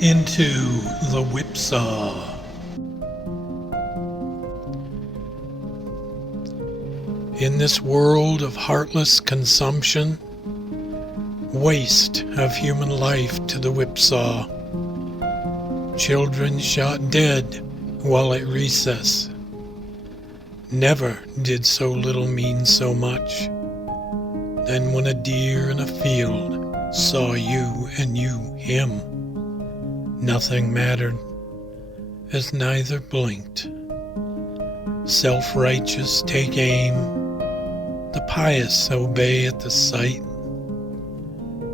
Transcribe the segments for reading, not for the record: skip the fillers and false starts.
into the Whipsaw. In this world of heartless consumption, waste of human life to the whipsaw, children shot dead while at recess. Never did so little mean so much. Then when a deer in a field saw you and you him, nothing mattered, as neither blinked. Self-righteous take aim, the pious obey at the sight.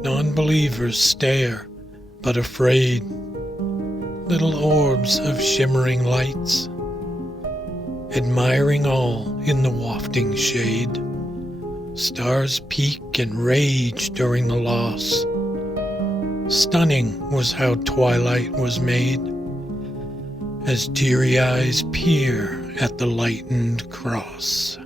Non-believers stare, but afraid, little orbs of shimmering lights, admiring all in the wafting shade. Stars peak and rage during the loss. Stunning was how Twilight was made, as teary eyes peer at the lightened cross.